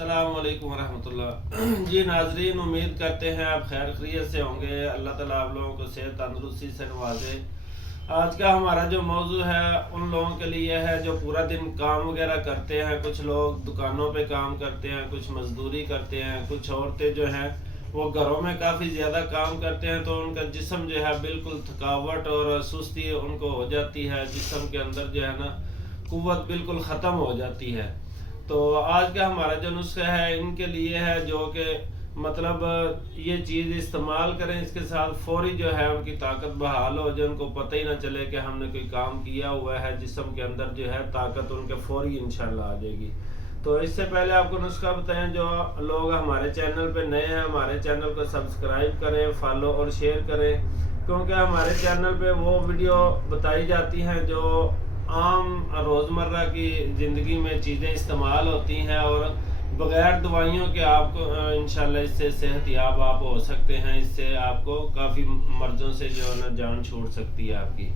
अस्सलाम वालेकुम रहमतुल्लाह। जी नाजरीन, उम्मीद करते हैं आप खैर खैरियत से होंगे। अल्लाह ताला आप लोगों को सेहत तंदुरुस्ती से नवाजे। आज का हमारा जो मौजू है उन लोगों के लिए है जो पूरा दिन काम वगैरह करते हैं। कुछ लोग दुकानों पे काम करते हैं, कुछ मजदूरी करते हैं, कुछ औरतें जो हैं वो घरों में काफ़ी ज़्यादा काम करते हैं, तो उनका जिस्म जो है बिल्कुल थकावट और सुस्ती उनको हो जाती है। जिस्म के अंदर जो है ना कुव्वत बिल्कुल ख़त्म हो जाती है। तो आज का हमारा जो नुस्खा है इनके लिए है, जो कि मतलब ये चीज़ इस्तेमाल करें, इसके साथ फौरी जो है उनकी ताकत बहाल हो जाए, उनको पता ही ना चले कि हमने कोई काम किया हुआ है। जिस्म के अंदर जो है ताकत उनके फौरी इंशाल्लाह आ जाएगी। तो इससे पहले आपको नुस्खा बताएं, जो लोग हमारे चैनल पे नए हैं हमारे चैनल को सब्सक्राइब करें, फॉलो और शेयर करें, क्योंकि हमारे चैनल पे वो वीडियो बताई जाती हैं जो आम रोज़मर्रा की ज़िंदगी में चीज़ें इस्तेमाल होती हैं और बग़ैर दवाइयों के आपको इंशाल्लाह इससे सेहतयाब आप हो सकते हैं। इससे आपको काफ़ी मर्ज़ों से जो है ना जान छूट सकती है आपकी।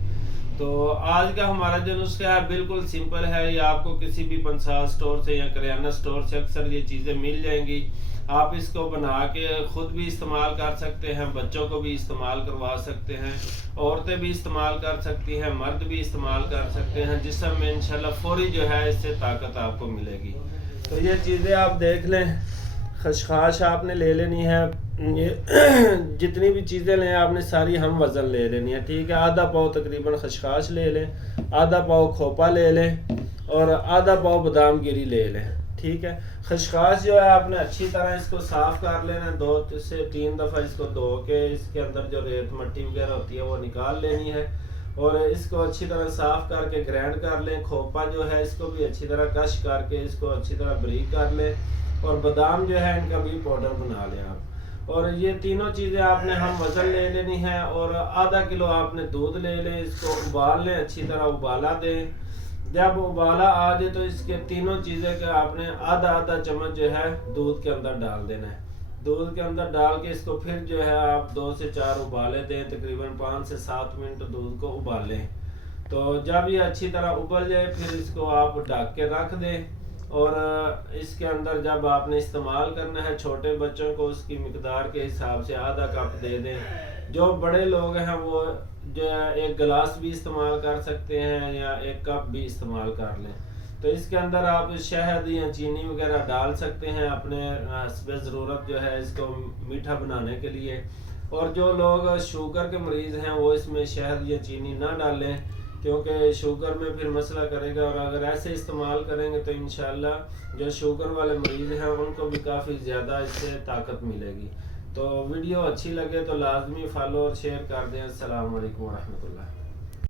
तो आज का हमारा जो नुस्खा है बिल्कुल सिंपल है। ये आपको किसी भी पंसार स्टोर से या करियाना स्टोर से अक्सर ये चीज़ें मिल जाएंगी। आप इसको बना के ख़ुद भी इस्तेमाल कर सकते हैं, बच्चों को भी इस्तेमाल करवा सकते हैं, औरतें भी इस्तेमाल कर सकती हैं, मर्द भी इस्तेमाल कर सकते हैं। जिस्म में इंशाल्लाह फौरी जो है इससे ताकत आपको मिलेगी। तो ये चीज़ें आप देख लें। खसखस आपने ले लेनी है, ये जितनी भी चीज़ें लें आपने सारी हम वज़न ले लेनी है, ठीक है। आधा पाव तकरीबन खसखस ले लें, आधा पाव खोपा ले लें और आधा पाव बादाम गिरी ले लें, ठीक है। खसखस जो है आपने अच्छी तरह इसको साफ़ कर लेना, 2 से 3 दफ़ा इसको धो के इसके अंदर जो रेत मट्टी वगैरह होती है वो निकाल लेनी है और इसको अच्छी तरह साफ़ करके ग्राइंड कर लें। खोपा जो है इसको भी अच्छी तरह कश करके इसको अच्छी तरह बारीक कर लें और बादाम जो है इनका भी पाउडर बना लें आप। और ये तीनों चीज़ें आपने हम वज़न ले लेनी है और आधा किलो आपने दूध ले लें, इसको उबाल लें, अच्छी तरह उबाला दें। जब उबाला आ जाए तो इसके तीनों चीज़ें का आपने आधा आधा चम्मच जो है दूध के अंदर डाल देना है। दूध के अंदर डाल के इसको फिर जो है आप 2 से 4 उबाले दें, तकरीबन 5 से 7 मिनट दूध को उबालें। तो जब ये अच्छी तरह उबल जाए फिर इसको आप ढक के रख दें और इसके अंदर जब आपने इस्तेमाल करना है छोटे बच्चों को उसकी मिकदार के हिसाब से आधा कप दे दें। जो बड़े लोग हैं वो जो है 1 गिलास भी इस्तेमाल कर सकते हैं या 1 कप भी इस्तेमाल कर लें। तो इसके अंदर आप शहद या चीनी वगैरह डाल सकते हैं अपने हस्बे ज़रूरत जो है इसको मीठा बनाने के लिए। और जो लोग शुगर के मरीज़ हैं वो इसमें शहद या चीनी ना डालें, क्योंकि शुगर में फिर मसला करेगा। और अगर ऐसे इस्तेमाल करेंगे तो इंशाल्लाह जो शुगर वाले मरीज़ हैं उनको भी काफ़ी ज़्यादा इससे ताकत मिलेगी। तो वीडियो अच्छी लगे तो लाजमी फॉलो और शेयर कर दें। अस्सलाम वालेकुम रहमतुल्लाह।